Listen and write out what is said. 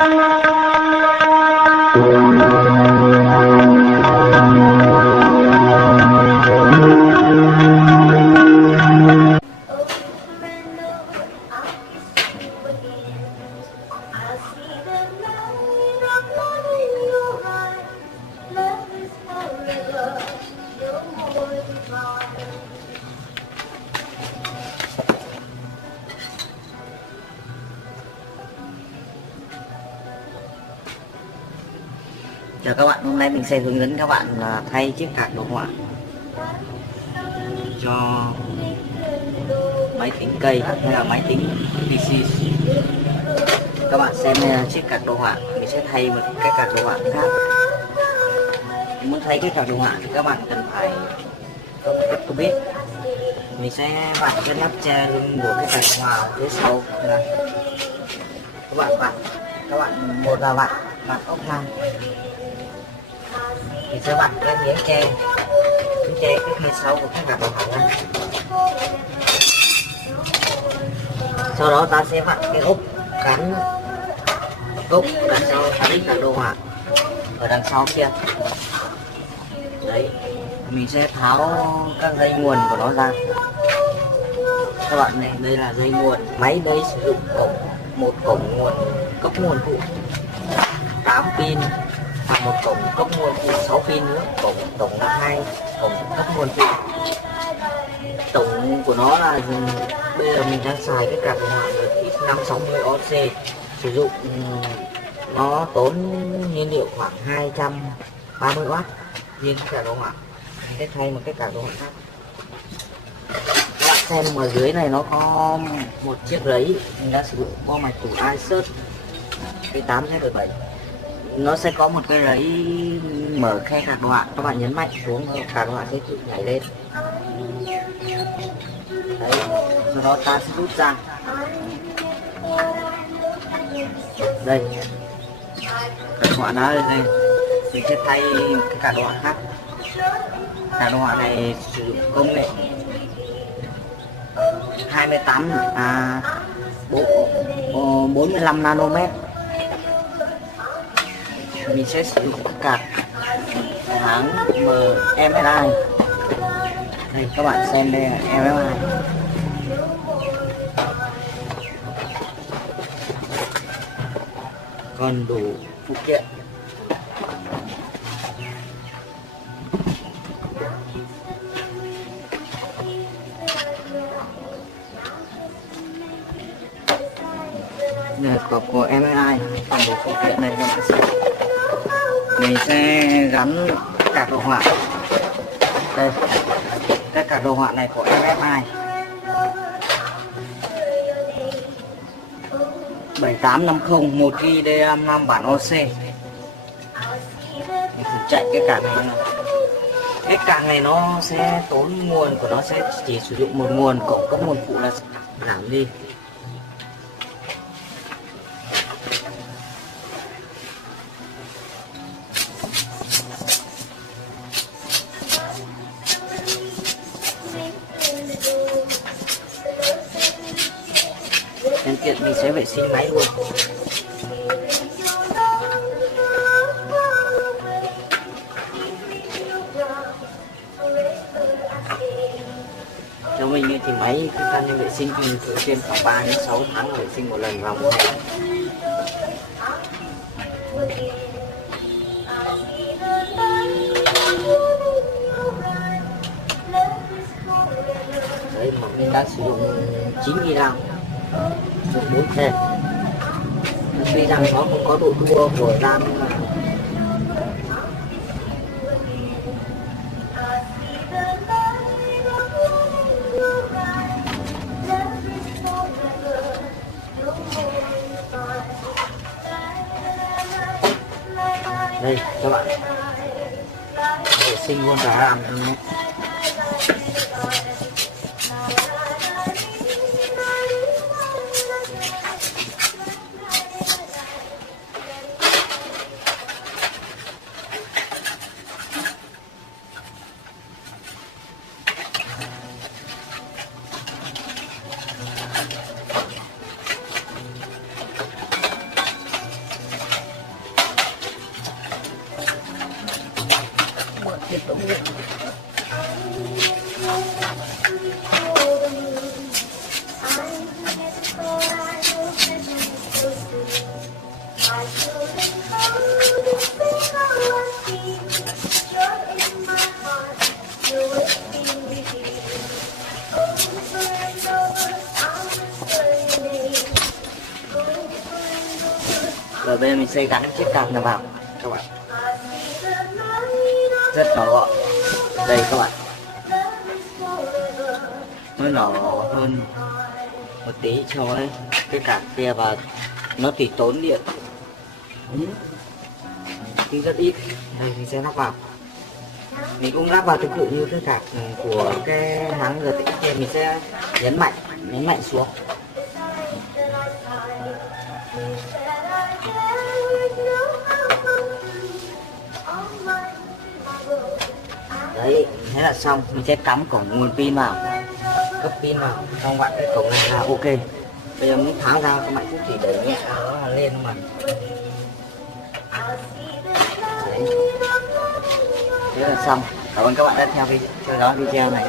Chào các bạn, hôm nay mình sẽ hướng dẫn các bạn là thay chiếc card đồ họa cho máy tính cây hay là máy tính PC. Các bạn xem chiếc card đồ họa, mình sẽ thay một cái card đồ họa khác. Muốn thay cái card đồ họa thì các bạn cần phải có một cách biết. Mình sẽ vặn cái nắp che lưng của cái card đồ họa phía sau này. Các bạn một là vặn ốc thang. Mình sẽ vặn cái miếng tre cái phía sau của cái card đồ họa ra. Sau đó ta sẽ vặn cái ốc gắn đằng sau cái card đồ họa ở đằng sau kia. Đấy, mình sẽ tháo các dây nguồn của nó ra. Các bạn này, đây là dây nguồn. Máy đây sử dụng một cổng nguồn cấp nguồn phụ 8 pin và một cổng cấp nguồn phụ 6 pin nữa. Tổng là 2 cổng cấp nguồn phụ. Tổng của nó là bây giờ mình đang xài cái card đồ họa X560OC, sử dụng nó tốn nhiên liệu khoảng 230W nhiên card đồ họa. Mình sẽ thay một cái card đồ họa khác. Các bạn xem ở dưới này nó có một chiếc giấy, mình đã sử dụng bo mạch tủ iSearch P8Z17. Nó sẽ có một cái giấy mở khe card đồ họa, các bạn nhấn mạnh xuống card đồ họa sẽ tự nhảy lên. Đấy, sau đó ta sẽ rút ra. Đây, card đồ họa đã lên đây. Mình sẽ thay cái card đồ họa khác. Card đồ họa này sử dụng công nghệ 45 nanomet. Mình sẽ sử dụng cái card hãng MSI. Đây, các bạn xem đây là MSI. Còn đủ phụ kiện. Đây của MSI, còn đủ phụ kiện này các bạn xem. Mình sẽ gắn card đồ họa. Đây, cái card đồ họa này của MSI 7850 1GB DRAM bản OC. Mình thử chạy cái card này. Cái card này nó sẽ tốn nguồn của nó sẽ chỉ sử dụng một nguồn, cổng cấp nguồn phụ là giảm đi. Nhân tiện mình sẽ vệ sinh máy luôn. Cho mình thì máy khi ta nên vệ sinh thì thường xuyên khoảng 3 đến 6 tháng vệ sinh một lần vào một ngày. Đấy, mà mình đã sử dụng 9GB RAM, dùng 4 thẻ. Tuy rằng nó không có độ đua của RAM nhưng mà đây các bạn vệ sinh luôn cả RAM cho nó. tiếp tục. Rồi bây giờ mình sẽ gắn chiếc card này vào các bạn, rất nhỏ gọn. Đây các bạn, nó nhỏ hơn một tí so với cái card kia và nó chỉ tốn điện thì rất ít. Đây mình sẽ lắp vào, mình cũng lắp vào tương tự như cái card của cái hãng GTX kia. Mình sẽ nhấn mạnh xuống. Đấy, thế là xong. Mình sẽ cắm cổng nguồn pin vào, cấp pin vào trong bạn cái cổng này là ok. Bây giờ muốn tháo ra các bạn cũng chỉ đẩy nhẹ nó là lên thôi mà. Đấy. Thế là xong. Cảm ơn các bạn đã theo dõi video này.